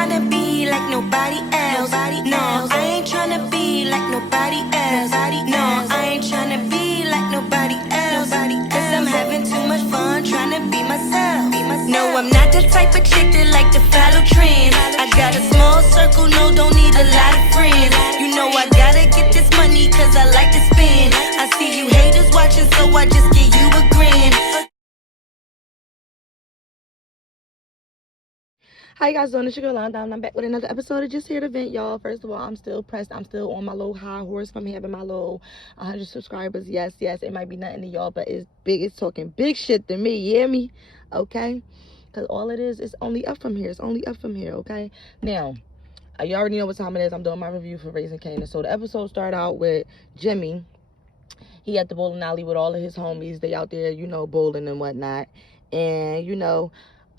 tryna be like nobody else. No, I ain't tryna be like nobody else. No, I ain't tryna be like nobody else. Cause I'm having too much fun tryna be myself. No, I'm not the type of chick that like to follow trends. I got a small circle, no, don't need a lot of friends. You know I gotta get this money cause I like to spend. I see you haters watching, so I just give you a grin. How you guys doing? It's your girl Lana, and I'm back with another episode of Just Here to Vent, y'all. First of all, I'm still pressed. I'm still on my little high horse from having my little 100 subscribers. Yes, it might be nothing to y'all, but it's big. It's talking big shit to me. You hear me? Okay? Because all it is only up from here. It's only up from here, okay? Now, you already know what time it is. I'm doing my review for Raising Kanan. So the episode started out with Jimmy. He at the bowling alley with all of his homies. They out there, you know, bowling and whatnot. And, you know,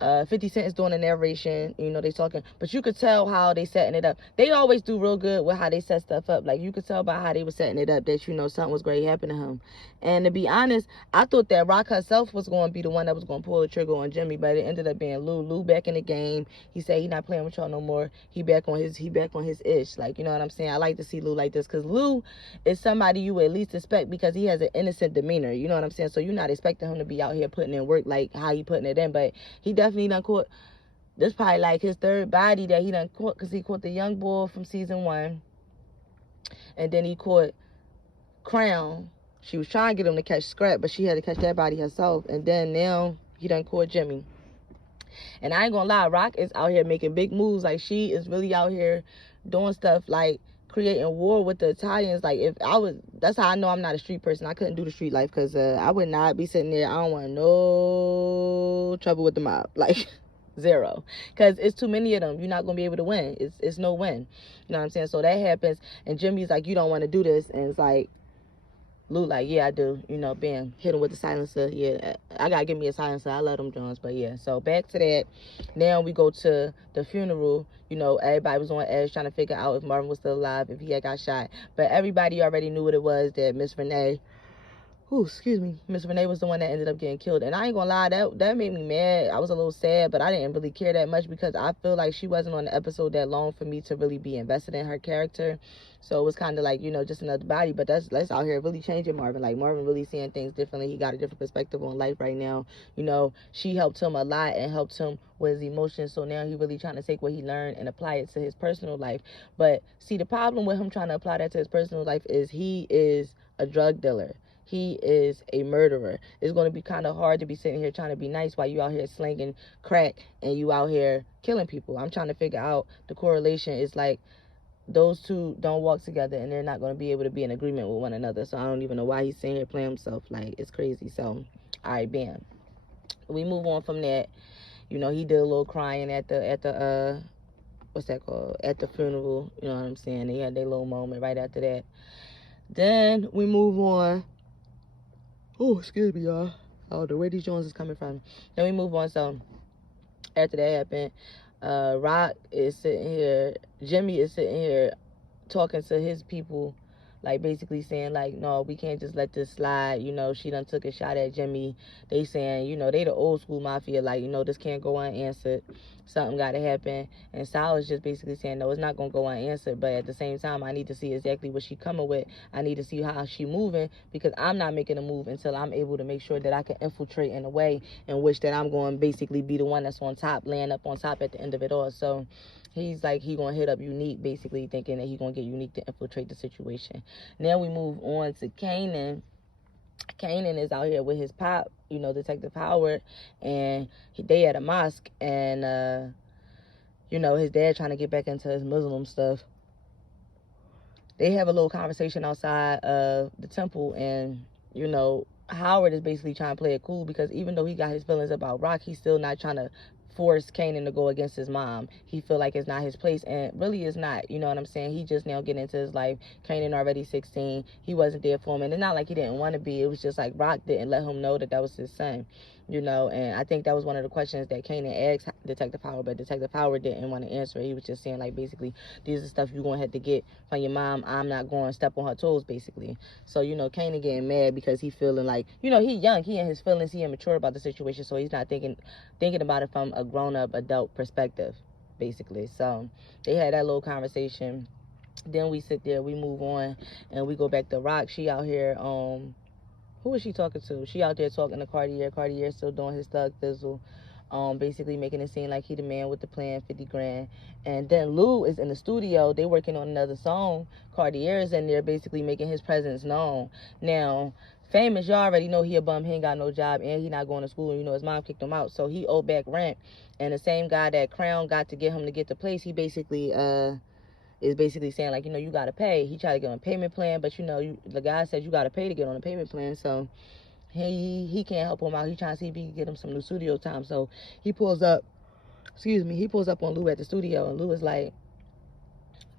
50 Cent is doing a narration, you know, they talking, but you could tell how they setting it up. They always do real good with how they set stuff up. Like, you could tell by how they were setting it up that, you know, something was great happening to him. And to be honest, I thought that Rock herself was going to be the one that was going to pull the trigger on Jimmy, but it ended up being Lou. Lou back in the game. He said he not playing with y'all no more. He back on his ish. Like, you know what I'm saying? I like to see Lou like this, because Lou is somebody you would at least expect, because he has an innocent demeanor. You know what I'm saying? So you're not expecting him to be out here putting in work like how he putting it in, but he definitely done caught. This probably like his third body that he done caught, because he caught the young boy from season 1, and then he caught Crown. She was trying to get him to catch Scrap, but she had to catch that body herself. And then now he done caught Jimmy. And I ain't gonna lie, Rock is out here making big moves. Like, she is really out here doing stuff like creating war with the Italians. Like, if I was, that's how I know I'm not a street person. I couldn't do the street life, because I would not be sitting there. I don't want no trouble with the mob. Like, zero. Because it's too many of them. You're not gonna be able to win. It's no win. You know what I'm saying? So that happens, and Jimmy's like, you don't want to do this, and it's like, Lou like, yeah, I do. You know, bam, hit him with the silencer. Yeah, I gotta give me a silencer. I love them Jones, but yeah. So back to that. Now we go to the funeral. You know, everybody was on edge trying to figure out if Marvin was still alive, if he had got shot. But everybody already knew what it was, that Miss Renee, Miss Renee was the one that ended up getting killed. And I ain't gonna lie, that made me mad. I was a little sad, but I didn't really care that much, because I feel like she wasn't on the episode that long for me to really be invested in her character. So it was kind of like, you know, just another body. But that's out here really changing Marvin. Like, Marvin really seeing things differently. He got a different perspective on life right now. You know, she helped him a lot and helped him with his emotions. So now he really trying to take what he learned and apply it to his personal life. But see, the problem with him trying to apply that to his personal life is he is a drug dealer. He is a murderer. It's going to be kind of hard to be sitting here trying to be nice while you out here slinging crack and you out here killing people. I'm trying to figure out the correlation. It's like those two don't walk together, and they're not going to be able to be in agreement with one another. So I don't even know why he's sitting here playing himself. Like, it's crazy. So, all right, bam. We move on from that. You know, he did a little crying at the what's that called? At the funeral. You know what I'm saying? They had their little moment right after that. Then we move on. Oh, excuse me, y'all. Oh, the way these Jones is coming from. Then we move on. So after that happened, Rock is sitting here. Jimmy is sitting here talking to his people, like basically saying like, no, we can't just let this slide. You know, she done took a shot at Jimmy. They saying, you know, they the old school mafia. Like, you know, this can't go unanswered. Something got to happen. And Sal is just basically saying, no, it's not going to go unanswered. But at the same time, I need to see exactly what she coming with. I need to see how she moving, because I'm not making a move until I'm able to make sure that I can infiltrate in a way in which that I'm going to basically be the one that's on top, laying up on top at the end of it all. So he's like, he going to hit up Unique, basically thinking that he going to get Unique to infiltrate the situation. Now we move on to Kanan. Kanan is out here with his pop, you know, Detective Howard, and they at a mosque, and you know, his dad trying to get back into his Muslim stuff. They have a little conversation outside of the temple, and, you know, Howard is basically trying to play it cool, because even though he got his feelings about Rock, he's still not trying to force Kanan to go against his mom. He feel like it's not his place, and really it's not. You know what I'm saying? He just now getting into his life. Kanan already 16. He wasn't there for him, and it's not like he didn't want to be. It was just like Rock didn't let him know that that was his son. You know, and I think that was one of the questions that Kanan asked Detective Howard, but Detective Howard didn't want to answer it. He was just saying, like, basically, these are stuff you're going to have to get from your mom. I'm not going to step on her toes, basically. So, you know, Kanan getting mad because he feeling like, you know, he young. He in his feelings. He immature about the situation, so he's not thinking about it from a grown-up adult perspective, basically. So they had that little conversation. Then we sit there, we move on, and we go back to Rock. She out here, who is she talking to? She out there talking to Cartier. Cartier still doing his thug thizzle, basically making it seem like he the man with the plan, 50 grand. And then Lou is in the studio. They working on another song. Cartier is in there basically making his presence known. Now, Famous, y'all already know he a bum. He ain't got no job, and he not going to school. You know, his mom kicked him out, so he owed back rent. And the same guy that Crown got to get him to get the place, he basically is basically saying, like, you know, you got to pay. He tried to get on a payment plan, but, you know, the guy said you got to pay to get on a payment plan, so he can't help him out. He trying to see if he can get him some new studio time. So he pulls up on Lou at the studio, and Lou is like,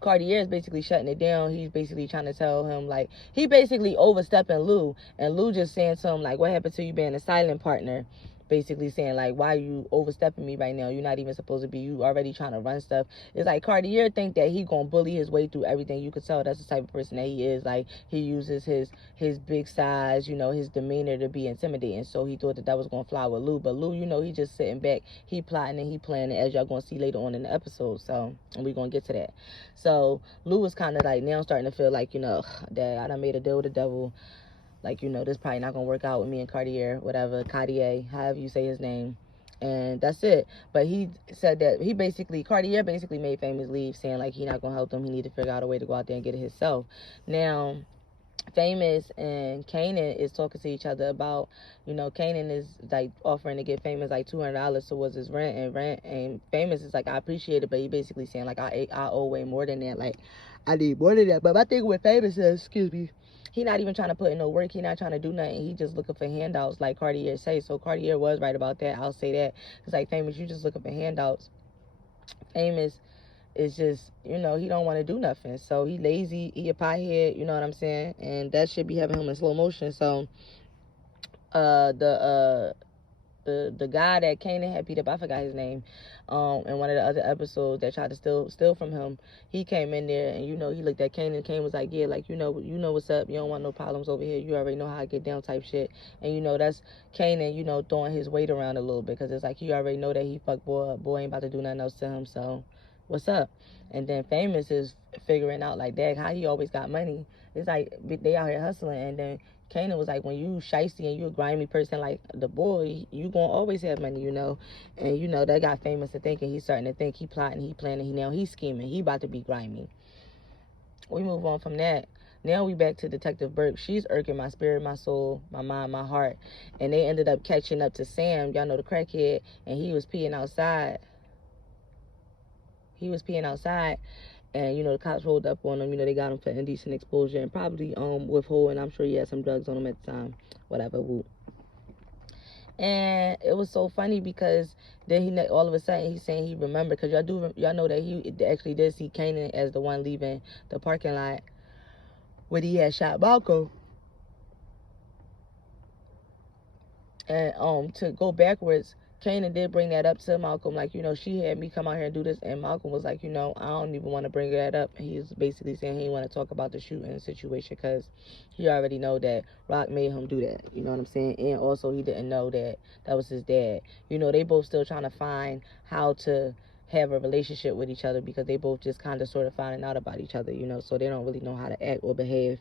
Cartier is basically shutting it down. He's basically trying to tell him, like, he basically overstepping Lou, and Lou just saying to him, like, what happened to you being a silent partner? Basically saying, like, why you overstepping me right now? You're not even supposed to be. You already trying to run stuff. It's like Cartier think that he gonna bully his way through everything. You could tell that's the type of person that he is. Like, he uses his big size, you know, his demeanor to be intimidating. So he thought that was gonna fly with Lou. But Lou, you know, he just sitting back. He plotting and he planning, as y'all gonna see later on in the episode. So, and we gonna get to that. So Lou was kind of like now starting to feel like, you know, that I done made a deal with the devil. Like, you know, this probably not gonna work out with me and Cartier, whatever, Cartier, however you say his name. And that's it. But he said that Cartier basically made Famous leave, saying, like, he not gonna help them. He need to figure out a way to go out there and get it himself. Now, Famous and Kanan is talking to each other about, you know, Kanan is, like, offering to give Famous, like, $200 towards his rent. And Famous is like, I appreciate it, but he basically saying, like, I owe way more than that. Like, I need more than that. But my thing with Famous is, he not even trying to put in no work. He not trying to do nothing. He just looking for handouts, like Cartier say. So Cartier was right about that. I'll say that. It's like, Famous, you just looking for handouts. Famous is just, you know, he don't want to do nothing. So he lazy. He a pothead. You know what I'm saying? And that should be having him in slow motion. So the guy that Kanan had beat up, I forgot his name, in one of the other episodes that tried to steal from him, he came in there and, you know, he looked at Kanan. Kanan was like, yeah, like, you know what's up. You don't want no problems over here. You already know how I get down type shit. And, you know, that's Kanan, you know, throwing his weight around a little bit, because it's like he already know that he fuck boy ain't about to do nothing else to him. So what's up? And then Famous is figuring out, like, dang, how he always got money. It's like they out here hustling. And then Kanan was like, when you shiesty and you a grimy person like the boy, you gonna always have money, you know. And, you know, that got Famous to thinking. He's starting to think he plotting, he planning, he's scheming. He about to be grimy. We move on from that. Now we back to Detective Burke. She's irking my spirit, my soul, my mind, my heart. And they ended up catching up to Sam, y'all know, the crackhead, and he was peeing outside. And, you know, the cops rolled up on him. You know, they got him for indecent exposure and probably withholding. I'm sure he had some drugs on him at the time. Whatever, whoop. And it was so funny because then he, all of a sudden, he's saying he remembered, because y'all know that he actually did see Kanan as the one leaving the parking lot when he had shot Malcolm. And to go backwards, Kanan did bring that up to Malcolm, like, you know, she had me come out here and do this, and Malcolm was like, you know, I don't even want to bring that up. He's basically saying he didn't want to talk about the shooting situation because he already know that Rock made him do that, you know what I'm saying? And also he didn't know that that was his dad. You know, they both still trying to find how to have a relationship with each other, because they both just kind of sort of finding out about each other, you know, so they don't really know how to act or behave.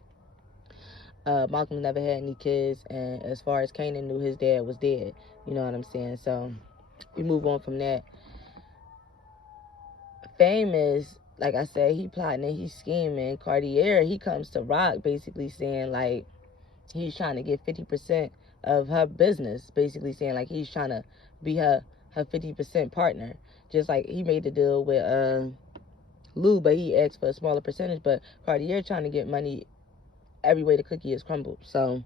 Malcolm never had any kids, and as far as Kanan knew, his dad was dead. You know what I'm saying? So we move on from that. Famous, like I said, he plotting and he's scheming. Cartier, he comes to Rock basically saying, like, he's trying to get 50% of her business, basically saying, like, he's trying to be her 50% partner. Just like he made the deal with Lou, but he asked for a smaller percentage. But Cartier trying to get money every way the cookie is crumbled. So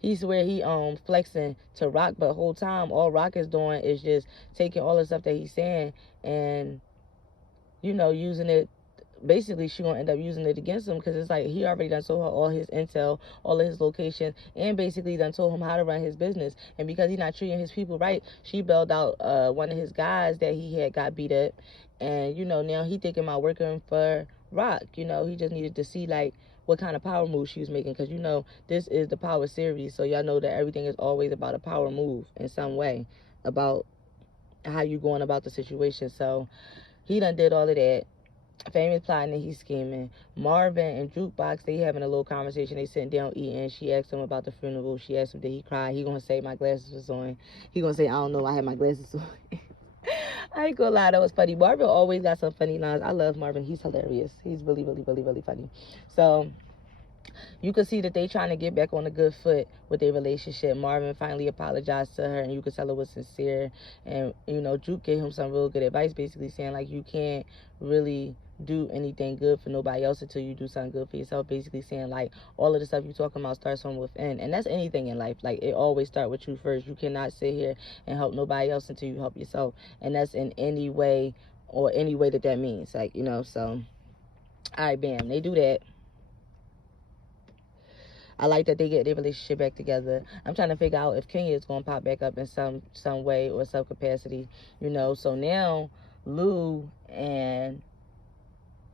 he's where he flexing to Rock, but the whole time all Rock is doing is just taking all the stuff that he's saying and, you know, using it. Basically, she gonna end up using it against him, because it's like he already done told her all his intel, all of his locations, and basically done told him how to run his business. And because he's not treating his people right, she bailed out one of his guys that he had got beat up. And, you know, now he thinking about working for Rock. You know, he just needed to see, like, what kind of power move she was making, because, you know, this is the Power series, so y'all know that everything is always about a power move in some way, about how you going about the situation. So he done did all of that. Famous plotting and he's scheming. Marvin and Jukebox, they having a little conversation. They sitting down eating. She asked him about the funeral. She asked him, did he cry? He gonna say, my glasses was on. He gonna say, I don't know, I had my glasses on. I ain't gonna lie, that was funny. Marvin always got some funny lines. I love Marvin. He's hilarious. He's really, really, really, really funny. So you could see that they trying to get back on a good foot with their relationship. Marvin finally apologized to her, and you could tell it was sincere. And, you know, Juke gave him some real good advice, basically saying, like, you can't really do anything good for nobody else until you do something good for yourself. Basically saying, like, all of the stuff you're talking about starts from within. And that's anything in life. Like, it always starts with you first. You cannot sit here and help nobody else until you help yourself. And that's in any way or any way that means. Like, you know, so, all right, bam. They do that. I like that they get their relationship back together. I'm trying to figure out if Kenya is going to pop back up in some way or some capacity, you know. So now Lou and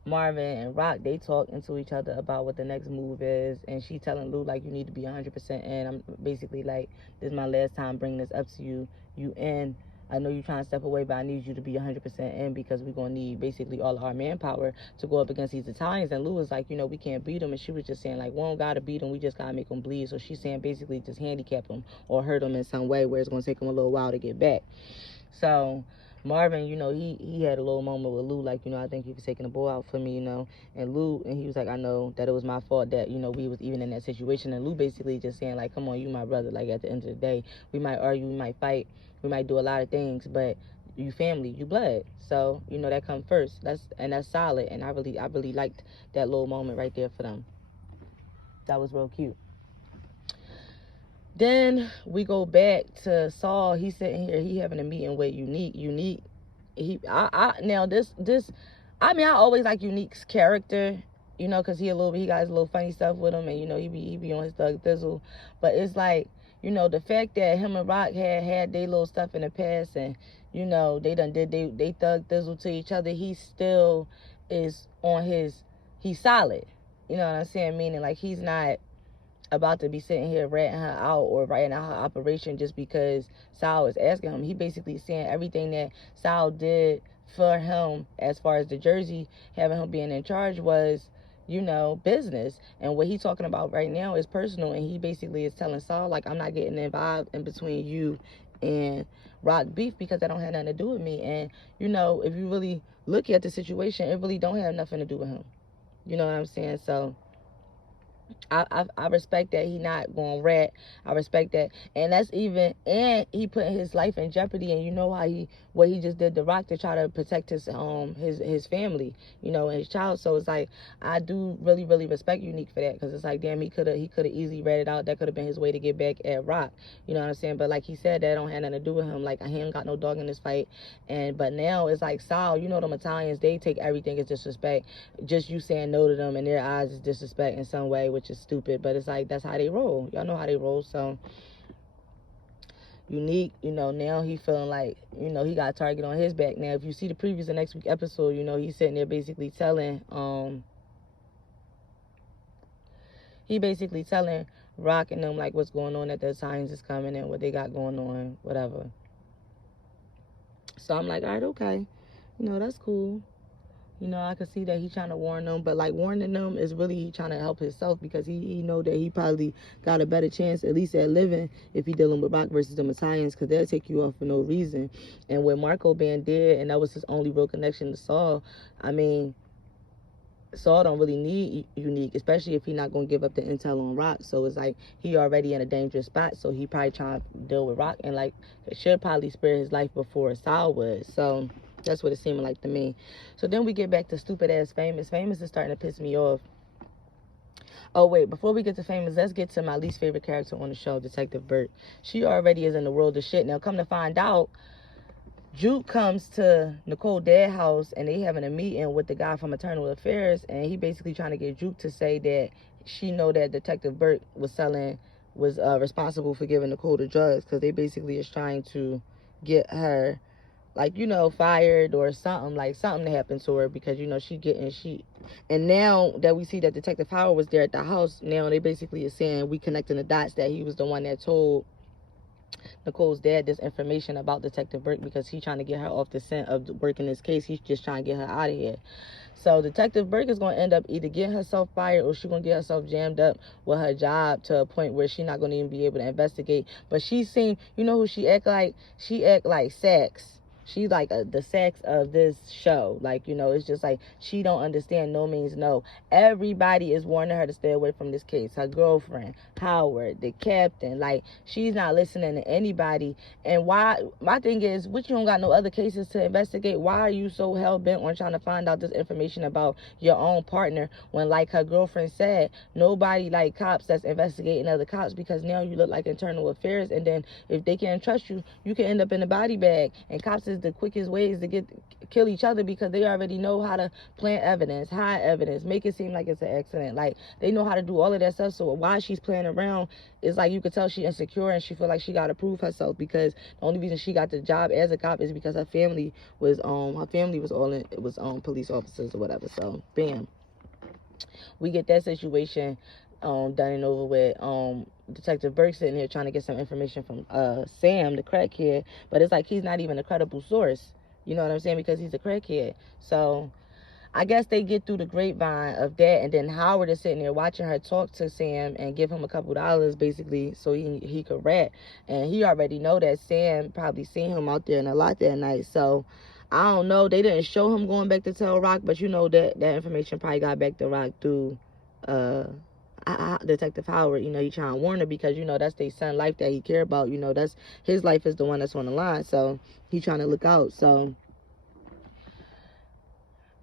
Marvin and Rock, they talking to each other about what the next move is. And she telling Lou, like, you need to be 100% in. I'm basically like, this is my last time bringing this up to you. You in. I know you're trying to step away, but I need you to be 100% in because we're going to need basically all of our manpower to go up against these Italians. And Lou was like, you know, we can't beat them. And she was just saying, like, we don't got to beat them. We just got to make them bleed. So she's saying basically just handicap them or hurt them in some way where it's going to take them a little while to get back. So Marvin, you know, he had a little moment with Lou, like, you know, I think you was taking the ball out for me, you know. And Lou, and he was like, I know that it was my fault that, you know, we was even in that situation. And Lou basically just saying, like, come on, you my brother. Like, at the end of the day, we might argue, we might fight, we might do a lot of things, but you family, you blood. So, you know, that comes first. That's solid. And I really liked that little moment right there for them. That was real cute. Then we go back to Saul. He's sitting here. He having a meeting with Unique. I mean, I always like Unique's character, you know, because he got his little funny stuff with him, and, you know, he be on his thug thizzle. But it's like, you know, the fact that him and Rock had their little stuff in the past, and, you know, they done did they thug thizzle to each other. He still is he's solid. You know what I'm saying? Meaning, like, he's not about to be sitting here ratting her out or writing out her operation just because Sal is asking him. He basically saying everything that Sal did for him as far as the jersey, having him being in charge, was, you know, business. And what he's talking about right now is personal. And he basically is telling Saul, like, I'm not getting involved in between you and Rock beef because that don't have nothing to do with me. And, you know, if you really look at the situation, it really don't have nothing to do with him. You know what I'm saying? So I respect that he not going rat. I respect that. And that's even, and he put his life in jeopardy. And you know what he just did to Rock to try to protect his family, you know, and his child. So it's like, I do really, really respect Unique for that, because it's like, damn, he could have easily ratted out. That could have been his way to get back at Rock. You know what I'm saying? But like he said, that don't have nothing to do with him. Like, he ain't got no dog in this fight. But now it's like, Sal, you know, them Italians, they take everything as disrespect. Just you saying no to them in their eyes is disrespect in some way, which is stupid. But it's like, that's how they roll. Y'all know how they roll. So Unique, you know, now he feeling like, you know, he got a target on his back. Now, if you see the previews of next week episode, you know, he's sitting there basically telling Rock and them, like, what's going on, that the Italians is coming and what they got going on, whatever. So I'm like, all right, okay, you know, that's cool. You know, I could see that he trying to warn them, but like, warning them is really he trying to help himself, because he know that he probably got a better chance, at least at living, if he dealing with Rock versus the Italians, because they'll take you off for no reason. And when Marco Band did, and that was his only real connection to Saul, I mean, Saul don't really need Unique, especially if he not going to give up the intel on Rock. So it's like, he already in a dangerous spot, so he probably trying to deal with Rock, and like, it should probably spare his life before Saul would. So that's what it seemed like to me. So then we get back to stupid ass Famous. Famous is starting to piss me off. Oh wait, before we get to Famous, let's get to my least favorite character on the show, Detective Burt. She already is in the world of shit. Now, come to find out, Juke comes to Nicole dad's house, and they having a meeting with the guy from Internal Affairs, and he basically trying to get Juke to say that she know that Detective Burt was responsible for giving Nicole the drugs, because they basically is trying to get her, like, you know, fired or something, like something happened to her, because, you know, and now that we see that Detective Howard was there at the house, now they basically is saying, we connecting the dots, that he was the one that told Nicole's dad this information about Detective Burke because he's trying to get her off the scent of working this case. He's just trying to get her out of here. So Detective Burke is going to end up either getting herself fired or she's going to get herself jammed up with her job to a point where she's not going to even be able to investigate. But she seemed, you know who she act like? She act like Sax. She's like the Sax of this show. Like, you know, it's just like she don't understand no means no. Everybody is warning her to stay away from this case. Her girlfriend, Howard, the captain. Like, she's not listening to anybody. And why, my thing is, which you don't got no other cases to investigate, why are you so hell-bent on trying to find out this information about your own partner when, like her girlfriend said, nobody like cops that's investigating other cops because now you look like internal affairs, and then if they can't trust you, you can end up in a body bag. And cops is the quickest ways to kill each other because they already know how to plant evidence, hide evidence, make it seem like it's an accident. Like, they know how to do all of that stuff. So why she's playing around, it's like you could tell she's insecure and she feel like she got to prove herself, because the only reason she got the job as a cop is because her family was police officers or whatever. So bam, we get that situation done and over with. Detective Burke sitting here trying to get some information from Sam, the crackhead, but it's like he's not even a credible source. You know what I'm saying? Because he's a crackhead. So I guess they get through the grapevine of that, and then Howard is sitting there watching her talk to Sam and give him a couple dollars basically so he could rat. And he already know that Sam probably seen him out there in a lot that night. So I don't know. They didn't show him going back to tell Rock, but you know that information probably got back to Rock through Detective Howard. You know, he trying to warn her because, you know, that's their son life that he care about. You know, that's his life is the one that's on the line. So he trying to look out. So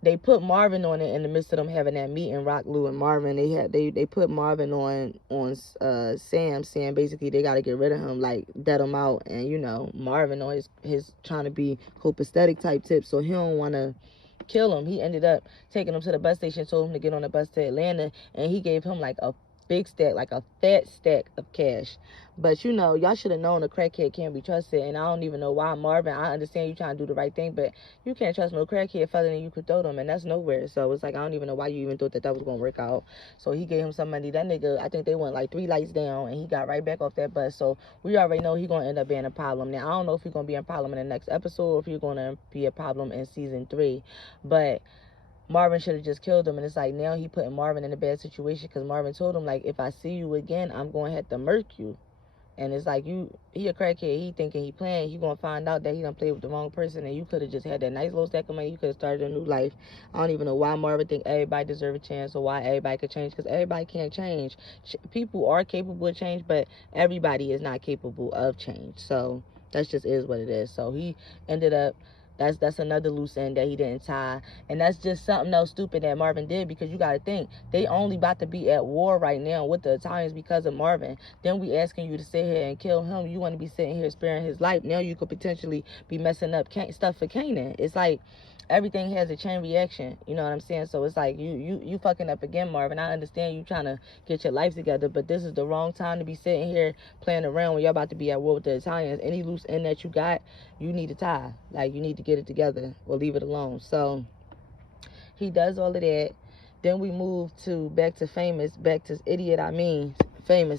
they put Marvin on it in the midst of them having that meeting, Rock, Lou, and Marvin. They put Marvin on Sam, saying basically they got to get rid of him, like dead him out. And, you know, Marvin on his trying to be copacetic type tip, so he don't want to kill him. He ended up taking him to the bus station, told him to get on the bus to Atlanta, and he gave him like a big stack, like a fat stack of cash. But, you know, y'all should have known a crackhead can't be trusted. And I don't even know why, Marvin, I understand you trying to do the right thing, but you can't trust no crackhead further than you could throw them, and that's nowhere. So it's like, I don't even know why you even thought that was going to work out. So he gave him some money. That nigga, I think they went like 3 lights down, and he got right back off that bus. So we already know he going to end up being a problem. Now, I don't know if he's going to be a problem in the next episode or if he's going to be a problem in season 3, but Marvin should have just killed him. And it's like, now he putting Marvin in a bad situation because Marvin told him, like, if I see you again, I'm going to have to murk you. And it's like, he a crackhead. He thinking he playing. He going to find out that he done played with the wrong person. And you could have just had that nice little stack of money. You could have started a new life. I don't even know why Marvin think everybody deserve a chance or why everybody could change. Because everybody can't change. People are capable of change, but everybody is not capable of change. So that just is what it is. So he ended up, that's another loose end that he didn't tie. And that's just something else stupid that Marvin did, because you got to think, they only about to be at war right now with the Italians because of Marvin. Then we asking you to sit here and kill him. You want to be sitting here sparing his life. Now you could potentially be messing up stuff for Kanan. It's like everything has a chain reaction. You know what I'm saying? So it's like you fucking up again, Marvin. I understand you trying to get your life together, but this is the wrong time to be sitting here playing around when y'all about to be at war with the Italians. Any loose end that you got, you need to tie. Like, you need to get it together or leave it alone. So he does all of that. Then we move back to Famous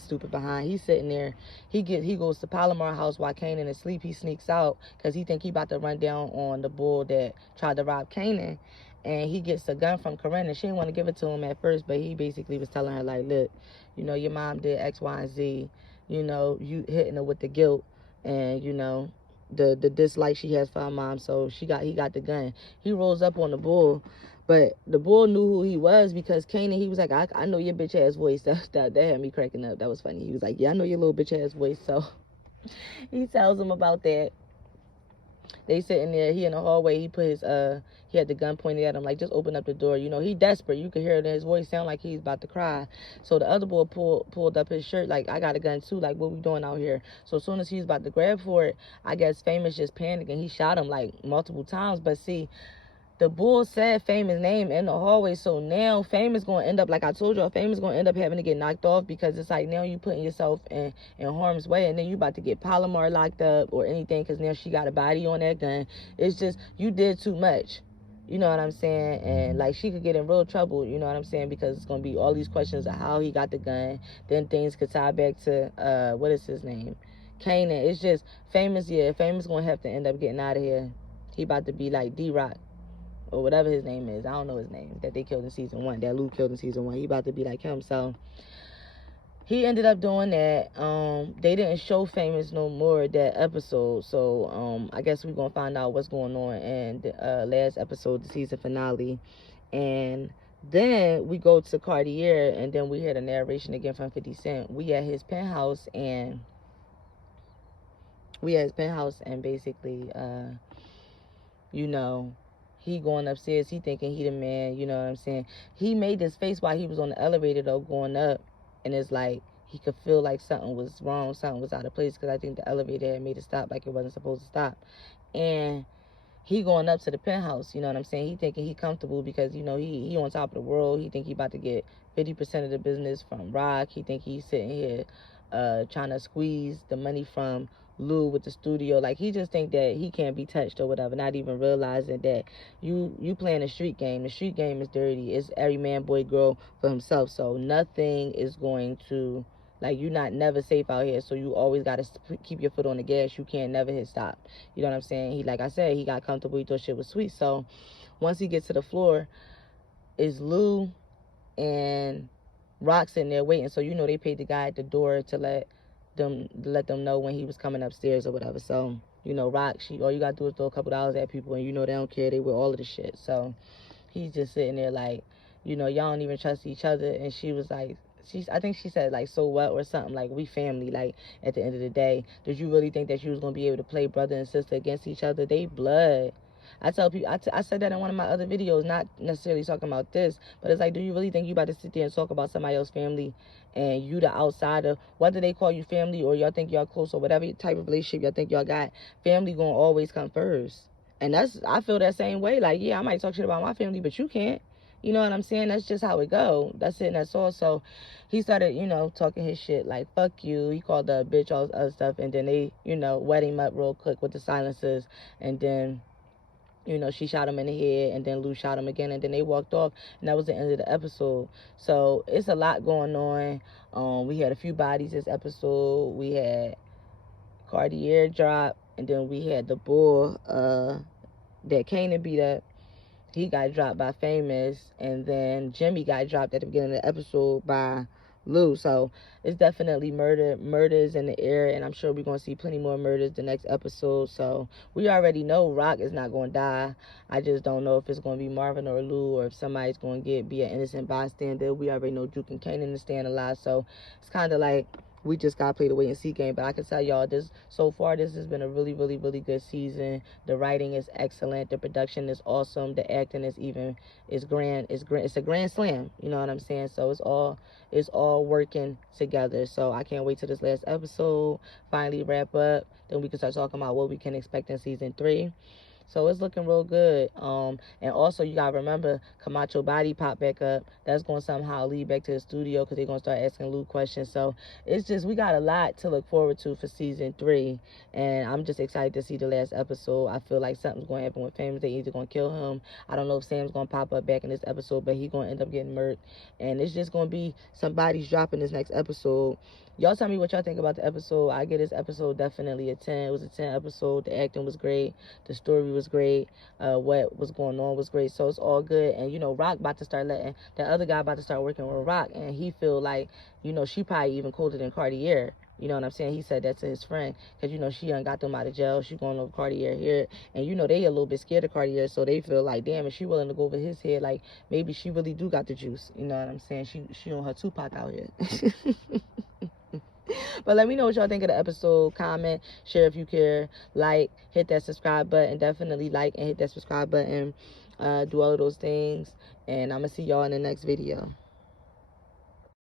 stupid behind. He's sitting there. He goes to Palomar house while Kanan is asleep. He sneaks out because he think he about to run down on the bull that tried to rob Kanan. And he gets a gun from Corinne, and she didn't want to give it to him at first, but he basically was telling her, like, look, you know, your mom did X, Y, and Z. You know, you hitting her with the guilt and, you know, the dislike she has for her mom. So he got the gun. He rolls up on the bull. But the bull knew who he was because Kanan, he was like, I know your bitch ass voice. That had me cracking up. That was funny. He was like, yeah, I know your little bitch ass voice. So he tells him about that. They sitting there. He in the hallway. He put he had the gun pointed at him, like, just open up the door. You know, he desperate. You could hear it in his voice sound like he's about to cry. So the other boy pulled up his shirt, like, I got a gun too. Like, what we doing out here? So as soon as he's about to grab for it, I guess Famous just panicked and he shot him like multiple times. But see, the bull said Famous' name in the hallway, so now Famous going to end up, like I told y'all, Famous going to end up having to get knocked off because it's like now you putting yourself in harm's way, and then you about to get Palomar locked up or anything because now she got a body on that gun. It's just, you did too much. You know what I'm saying? And, like, she could get in real trouble, you know what I'm saying? Because it's going to be all these questions of how he got the gun. Then things could tie back to, what is his name? Kanan. It's just Famous. Yeah, Famous gonna have to end up getting out of here. He about to be like D-Rock or whatever his name is. I don't know his name that they killed in season 1. That Lou killed in season 1. He about to be like him. So he ended up doing that. They didn't show Famous no more that episode. So I guess we're gonna find out what's going on in the last episode, the season finale. And then we go to Cartier, and then we hear the narration again from 50 Cent. We at his penthouse, and basically, you know, he going upstairs. He thinking he the man. You know what I'm saying? He made this face while he was on the elevator, though, going up. And it's like he could feel like something was wrong, something was out of place, because I think the elevator had made it stop like it wasn't supposed to stop. And he going up to the penthouse, you know what I'm saying? He thinking he comfortable because, you know, he on top of the world. He think he about to get 50% of the business from Rock. He think he's sitting here trying to squeeze the money from Lou with the studio. Like, he just think that he can't be touched or whatever, not even realizing that you playing a street game. The street game is dirty. It's every man, boy, girl for himself. So nothing is going to, like, you're not never safe out here. So you always got to keep your foot on the gas. You can't never hit stop. You know what I'm saying? He, like I said, he got comfortable. He thought shit was sweet. So once he gets to the floor, it's Lou and Rock sitting there waiting. So, you know, they paid the guy at the door to let them know when he was coming upstairs or whatever. So, you know, Rock, all you gotta do is throw a couple dollars at people, and you know they don't care. They with all of the shit. So he's just sitting there like, you know, y'all don't even trust each other. And she was like, I think she said like, so what, or something like, we family. Like, at the end of the day, did you really think that you was gonna be able to play brother and sister against each other? They blood. I tell people, I said that in one of my other videos, not necessarily talking about this, but it's like, do you really think you about to sit there and talk about somebody else's family and you the outsider? Whether they call you family or y'all think y'all close or whatever type of relationship y'all think y'all got, family gonna always come first. And I feel that same way. Like, yeah, I might talk shit about my family, but you can't. You know what I'm saying? That's just how it go. That's it, and that's all. So he started, you know, talking his shit like, fuck you. He called her a bitch, all this other stuff. And then they, you know, wet him up real quick with the silencers. And then, you know, she shot him in the head, and then Lou shot him again, and then they walked off, and that was the end of the episode. So it's a lot going on. We had a few bodies this episode. We had Cartier drop, and then we had the bull that Kanan beat up. He got dropped by Famous, and then Jimmy got dropped at the beginning of the episode by Lou. So it's definitely murders in the air, and I'm sure we're going to see plenty more murders the next episode. So we already know Rock is not going to die. I just don't know if it's going to be Marvin or Lou, or if somebody's going to be an innocent bystander. We already know Duke and Kanan is staying alive, so it's kind of like we just got to play the wait and see game. But I can tell y'all, so far this has been a really, really, really good season. The writing is excellent. The production is awesome. The acting is grand. It's a grand slam. You know what I'm saying? So it's all working together. So I can't wait till this last episode finally wrap up. Then we can start talking about what we can expect in season 3. So it's looking real good. And also, you gotta remember, Camacho body popped back up. That's gonna somehow lead back to the studio, because they're gonna start asking Luke questions. So it's just, we got a lot to look forward to for season 3, and I'm just excited to see the last episode. I feel like something's gonna happen with Famous. They either gonna kill him. I don't know if Sam's gonna pop up back in this episode, but he's gonna end up getting murked, and it's just gonna be some bodies dropping this next episode. Y'all tell me what y'all think about the episode. I give this episode definitely a 10. It was a 10 episode. The acting was great. The story was great. What was going on was great. So it's all good. And, you know, Rock about to start letting, the other guy about to start working with Rock. And he feel like, you know, she probably even colder than Cartier. You know what I'm saying? He said that to his friend. Because, you know, she done got them out of jail. She going over Cartier here. And, you know, they a little bit scared of Cartier. So they feel like, damn, if she willing to go over his head, like, maybe she really do got the juice. You know what I'm saying? She on her Tupac out here. But let me know what y'all think of the episode. Comment, share if you care, like, hit that subscribe button. Definitely like and hit that subscribe button. Do all of those things. And I'm going to see y'all in the next video.